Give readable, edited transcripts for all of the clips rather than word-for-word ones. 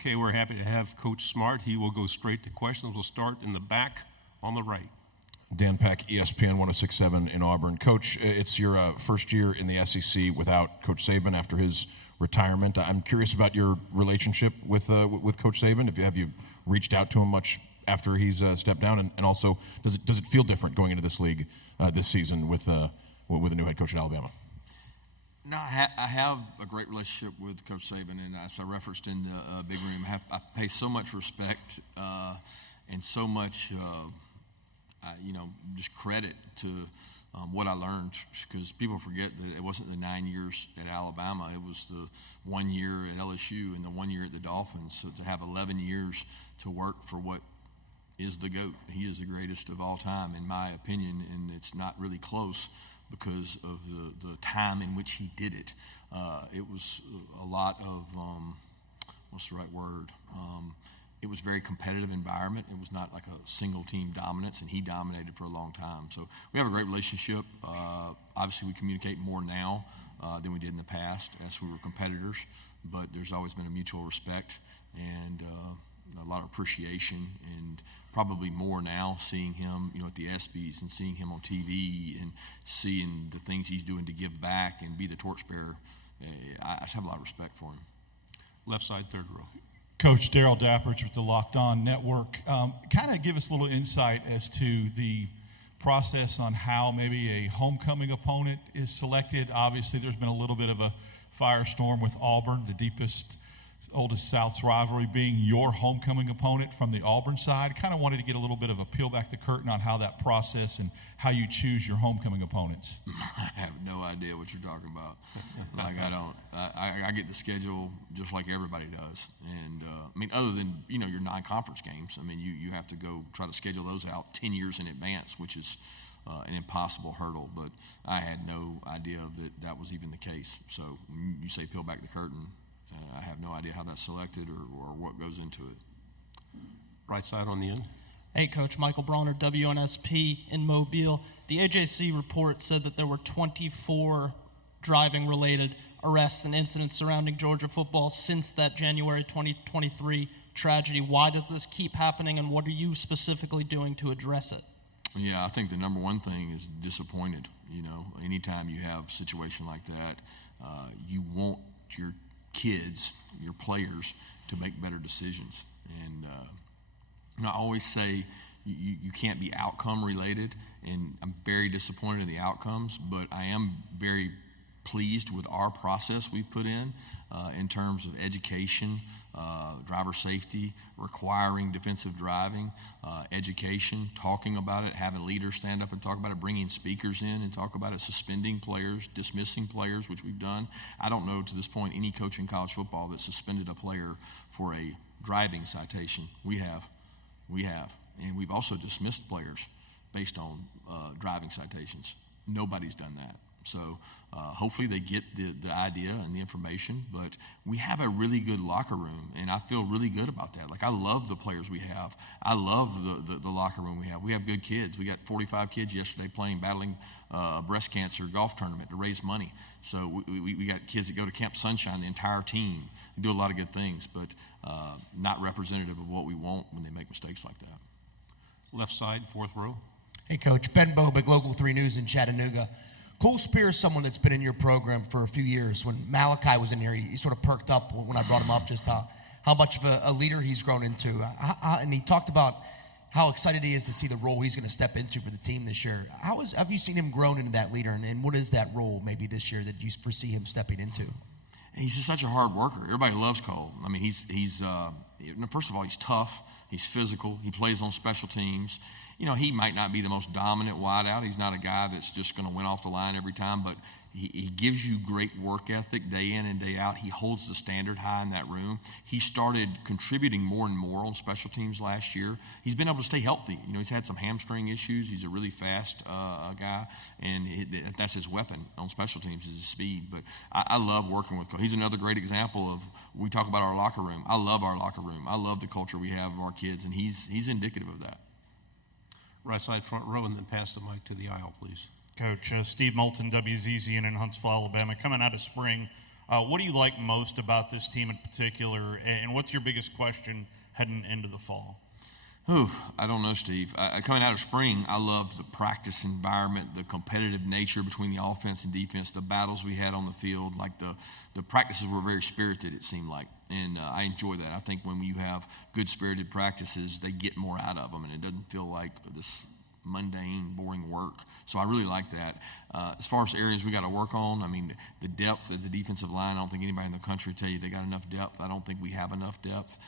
Okay, we're happy to have Coach Smart. He will go straight to questions. We'll start in the back on the right. Dan Peck, ESPN 106.7 in Auburn. Coach, it's your first year in the SEC without Coach Saban after his retirement. I'm curious about your relationship with Coach Saban. Have you reached out to him much after he's stepped down? And also, does it feel different going into this league this season with a new head coach at Alabama? No, I have a great relationship with Coach Saban, and as I referenced in the big room, I pay so much respect and so much, just credit to what I learned, because people forget that it wasn't the 9 years at Alabama. It was the 1 year at LSU and the 1 year at the Dolphins. So to have 11 years to work for what is the GOAT. He is the greatest of all time, in my opinion, and it's not really close because of the time in which he did it. It was a lot of, what's the right word? It was a very competitive environment. It was not like a single team dominance, and he dominated for a long time. So we have a great relationship. Obviously, we communicate more now than we did in the past as we were competitors, but there's always been a mutual respect and a lot of appreciation, and probably more now seeing him, at the ESPYs and seeing him on TV and seeing the things he's doing to give back and be the torchbearer. I just have a lot of respect for him. Left side, third row. Coach Daryl Dapprich with the Locked On Network. Kind of give us a little insight as to the process on how maybe a homecoming opponent is selected. Obviously, there's been a little bit of a firestorm with Auburn, the deepest, oldest South's rivalry being your homecoming opponent from the Auburn side. Kind of wanted to get a little bit of a peel back the curtain on how that process and how you choose your homecoming opponents. I have no idea what you're talking about. I get the schedule just like everybody does. And, other than, your non-conference games, you have to go try to schedule those out 10 years in advance, which is an impossible hurdle. But I had no idea that was even the case. So you say peel back the curtain. I have no idea how that's selected or what goes into it. Right side on the end. Hey, Coach. Michael Bronner, WNSP in Mobile. The AJC report said that there were 24 driving-related arrests and incidents surrounding Georgia football since that January 2023 tragedy. Why does this keep happening, and what are you specifically doing to address it? Yeah, I think the number one thing is disappointed. Anytime you have a situation like that, you want your kids, your players, to make better decisions. And I always say you can't be outcome related, and I'm very disappointed in the outcomes, but I am very pleased with our process we've put in terms of education, driver safety, requiring defensive driving, education, talking about it, having leaders stand up and talk about it, bringing speakers in and talk about it, suspending players, dismissing players, which we've done. I don't know to this point any coach in college football that suspended a player for a driving citation. We have. And we've also dismissed players based on driving citations. Nobody's done that. So hopefully they get the idea and the information, but we have a really good locker room, and I feel really good about that. Like, I love the players we have. I love the locker room we have. We have good kids. We got 45 kids yesterday battling breast cancer golf tournament to raise money. So we got kids that go to Camp Sunshine, the entire team. We do a lot of good things, but not representative of what we want when they make mistakes like that. Left side, fourth row. Hey, Coach. Ben Bobick, Local 3 News in Chattanooga. Cole Spear is someone that's been in your program for a few years. When Malachi was in here, he sort of perked up when I brought him up, just how much of a leader he's grown into. And he talked about how excited he is to see the role he's going to step into for the team this year. Have you seen him grown into that leader, and what is that role maybe this year that you foresee him stepping into? He's just such a hard worker. Everybody loves Cole. He's first of all, he's tough. He's physical. He plays on special teams. He might not be the most dominant wideout. He's not a guy that's just going to win off the line every time, but he gives you great work ethic day in and day out. He holds the standard high in that room. He started contributing more and more on special teams last year. He's been able to stay healthy. He's had some hamstring issues. He's a really fast guy, and that's his weapon on special teams is his speed. But I love working with Cole. He's another great example of, we talk about our locker room. I love our locker room. I love the culture we have of our kids, and he's indicative of that. Right side, front row, and then pass the mic to the aisle, please. Coach, Steve Moulton, WZZN in Huntsville, Alabama. Coming out of spring, What do you like most about this team in particular, and what's your biggest question heading into the fall? I don't know, Steve. Coming out of spring, I loved the practice environment, the competitive nature between the offense and defense, the battles we had on the field. Like the practices were very spirited, it seemed like, and I enjoy that. I think when you have good spirited practices, they get more out of them, and it doesn't feel like this mundane, boring work. So I really like that. As far as areas we got to work on, I mean, the depth of the defensive line, I don't think anybody in the country will tell you they got enough depth. I don't think we have enough depth.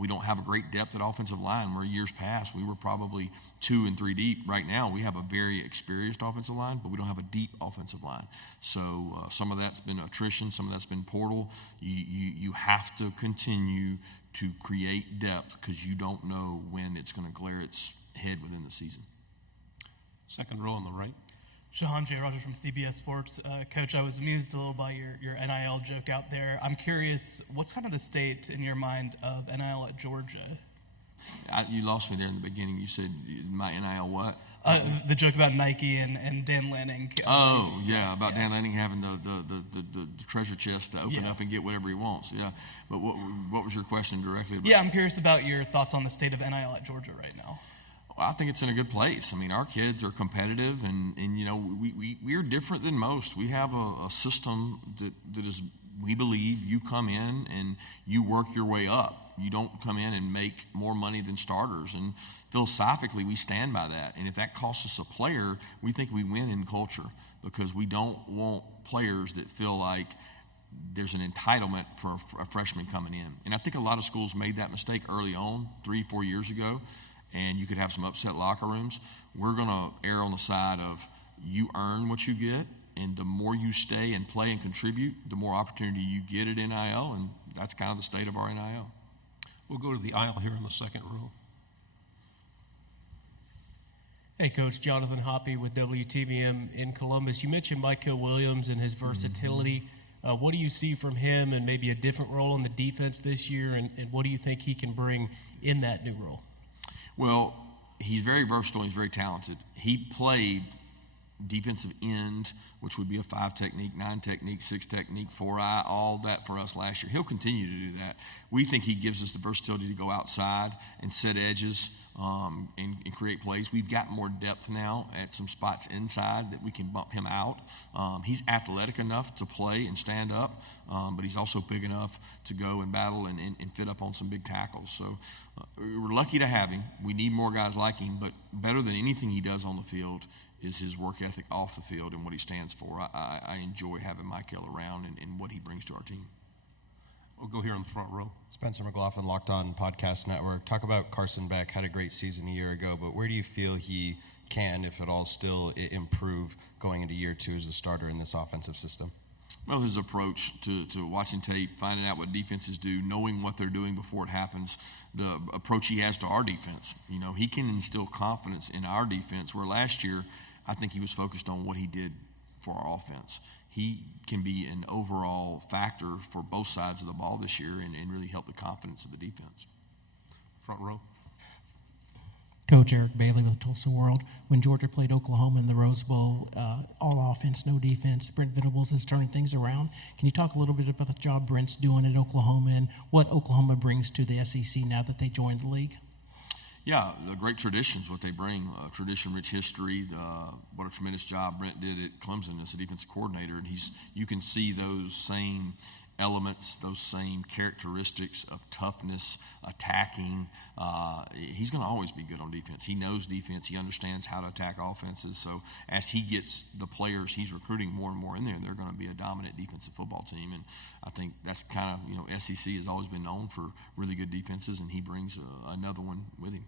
We don't have a great depth at offensive line, where years past we were probably 2 and 3 deep. Right now we have a very experienced offensive line, but we don't have a deep offensive line. So some of that's been attrition, some of that's been portal. You have to continue to create depth, because you don't know when it's going to glare its head within the season. Second row on the right. Sean J. Rogers from CBS Sports. Coach, I was amused a little by your NIL joke out there. I'm curious, what's kind of the state in your mind of NIL at Georgia? You lost me there in the beginning. You said my NIL what? The joke about Nike and Dan Lanning. About Dan Lanning having the treasure chest to open up and get whatever he wants. Yeah, but what was your question directly about? Yeah, I'm curious about your thoughts on the state of NIL at Georgia right now. I think it's in a good place. I mean, our kids are competitive, and you know, we are different than most. We have a system that is, we believe you come in and you work your way up. You don't come in and make more money than starters. And philosophically, we stand by that. And if that costs us a player, we think we win in culture, because we don't want players that feel like there's an entitlement for a freshman coming in. And I think a lot of schools made that mistake early on, 3-4 years ago. And you could have some upset locker rooms. We're going to err on the side of you earn what you get, and the more you stay and play and contribute, the more opportunity you get at NIL, and that's kind of the state of our NIL. We'll go to the aisle here in the second row. Hey, Coach. Jonathan Hoppy with WTVM in Columbus. You mentioned Micah Williams and his versatility. What do you see from him, and maybe a different role on the defense this year, and what do you think he can bring in that new role? Well, he's very versatile. He's very talented. He played defensive end, which would be a 5 technique, 9 technique, 6 technique, 4-eye, all that for us last year. He'll continue to do that. We think he gives us the versatility to go outside and set edges and create plays. We've got more depth now at some spots inside that we can bump him out. He's athletic enough to play and stand up, but he's also big enough to go and battle and fit up on some big tackles. So we're lucky to have him. We need more guys like him, but better than anything he does on the field is his work ethic off the field and what he stands for. I enjoy having Michael around and what he brings to our team. We'll go here in the front row. Spencer McLaughlin, Locked On Podcast Network. Talk about Carson Beck. Had a great season a year ago, but where do you feel he can, if at all, still improve going into year 2 as the starter in this offensive system? Well, his approach to watching tape, finding out what defenses do, knowing what they're doing before it happens, the approach he has to our defense. You know, he can instill confidence in our defense, where last year I think he was focused on what he did for our offense. He can be an overall factor for both sides of the ball this year and really help the confidence of the defense. Front row. Coach Eric Bailey with Tulsa World. When Georgia played Oklahoma in the Rose Bowl, all offense, no defense, Brent Venables is turning things around. Can you talk a little bit about the job Brent's doing at Oklahoma and what Oklahoma brings to the SEC now that they joined the league? Yeah, the great traditions, what they bring, tradition-rich history. What a tremendous job Brent did at Clemson as a defensive coordinator, and you can see those same elements, those same characteristics of toughness, attacking. He's going to always be good on defense. He knows defense. He understands how to attack offenses. So as he gets the players he's recruiting more and more in there, they're going to be a dominant defensive football team. And I think that's kind of, SEC has always been known for really good defenses, and he brings another one with him.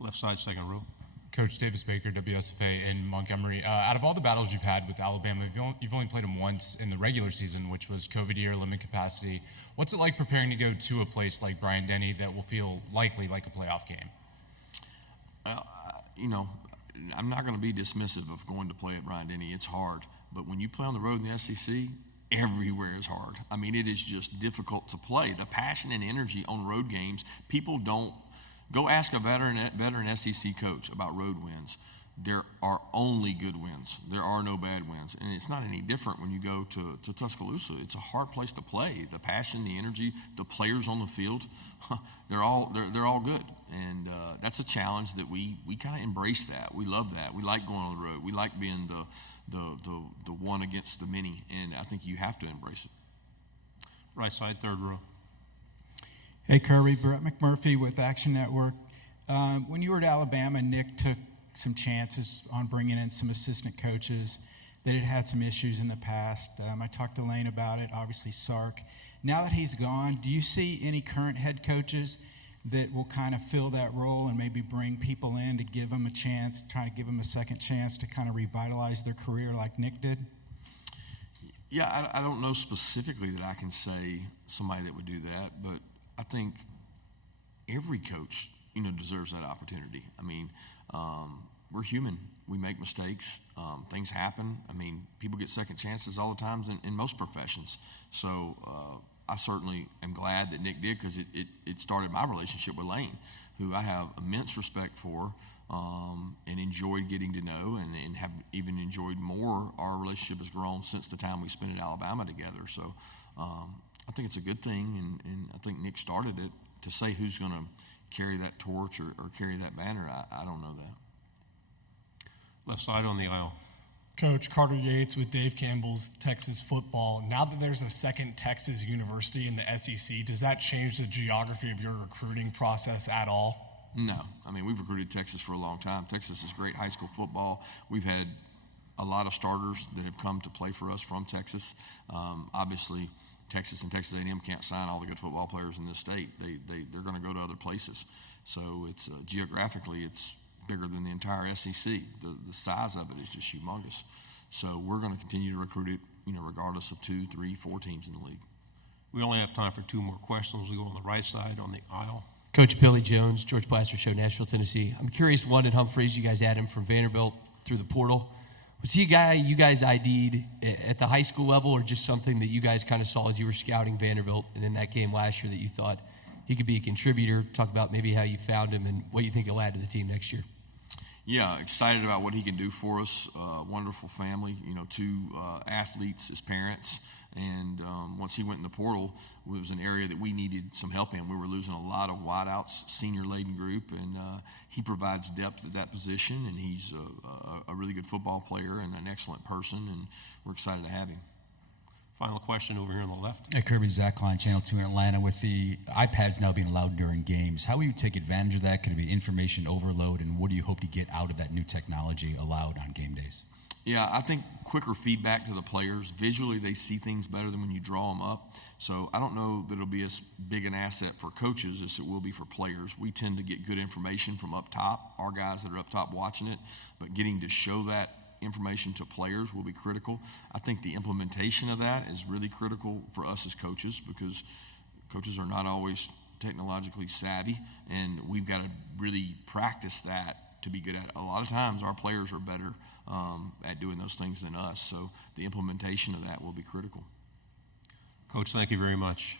Left side, second row. Coach Davis Baker, WSFA in Montgomery. Out of all the battles you've had with Alabama, you've only played them once in the regular season, which was COVID year, limited capacity. What's it like preparing to go to a place like Bryant-Denny that will feel likely like a playoff game? I'm not going to be dismissive of going to play at Bryant-Denny. It's hard. But when you play on the road in the SEC, everywhere is hard. I mean, it is just difficult to play. The passion and energy on road games, people don't. Go ask a veteran SEC coach about road wins. there are only good wins. There are no bad wins. And it's not any different when you go to Tuscaloosa. It's a hard place to play. The passion, the energy, the players on the field, they're all good. And that's a challenge that we kind of embrace that. We love that. We like going on the road. We like being the one against the many. And I think you have to embrace it. Right side, third row. Hey, Kirby, Brett McMurphy with Action Network. When you were at Alabama, Nick took some chances on bringing in some assistant coaches that had some issues in the past. I talked to Lane about it, obviously Sark. Now that he's gone, do you see any current head coaches that will kind of fill that role and maybe bring people in to give them a chance, try to give them a second chance to kind of revitalize their career like Nick did? Yeah, I don't know specifically that I can say somebody that would do that, but I think every coach, deserves that opportunity. I mean, we're human. We make mistakes. Things happen. I mean, people get second chances all the time in most professions. So I certainly am glad that Nick did, because it started my relationship with Lane, who I have immense respect for and enjoyed getting to know, and have even enjoyed more. Our relationship has grown since the time we spent at Alabama together. So I think it's a good thing, and I think Nick started it. To say who's going to carry that torch or carry that banner, I don't know that. Left side on the aisle. Coach, Carter Yates with Dave Campbell's Texas Football. Now that there's a second Texas university in the SEC, does that change the geography of your recruiting process at all? No. I mean, we've recruited Texas for a long time. Texas is great high school football. We've had a lot of starters that have come to play for us from Texas. Obviously, Texas and Texas A&M can't sign all the good football players in this state. They're going to go to other places. So it's geographically, it's bigger than the entire SEC. The size of it is just humongous. So we're going to continue to recruit it, regardless of 2, 3, 4 teams in the league. We only have time for 2 more questions. We go on the right side on the aisle. Coach Billy Jones, George Blaster Show, Nashville, Tennessee. I'm curious, London Humphreys, you guys had him from Vanderbilt through the portal. Was he a guy you guys ID'd at the high school level, or just something that you guys kind of saw as you were scouting Vanderbilt, and in that game last year that you thought he could be a contributor? Talk about maybe how you found him and what you think he'll add to the team next year. Yeah, excited about what he can do for us. Wonderful family, 2 athletes as parents. And once he went in the portal, it was an area that we needed some help in. We were losing a lot of wideouts, senior-laden group, and he provides depth at that position, and he's a really good football player and an excellent person, and we're excited to have him. Final question over here on the left. Hey, Kirby, Zach Klein, Channel 2 in Atlanta. With the iPads now being allowed during games, how will you take advantage of that? Could it be information overload, and what do you hope to get out of that new technology allowed on game days? Yeah, I think quicker feedback to the players. Visually, they see things better than when you draw them up. So I don't know that it'll be as big an asset for coaches as it will be for players. We tend to get good information from up top, our guys that are up top watching it, but getting to show that information to players will be critical. I think the implementation of that is really critical for us as coaches, because coaches are not always technologically savvy, and we've got to really practice that to be good at it. A lot of times our players are better at doing those things than us, so the implementation of that will be critical. Coach, thank you very much.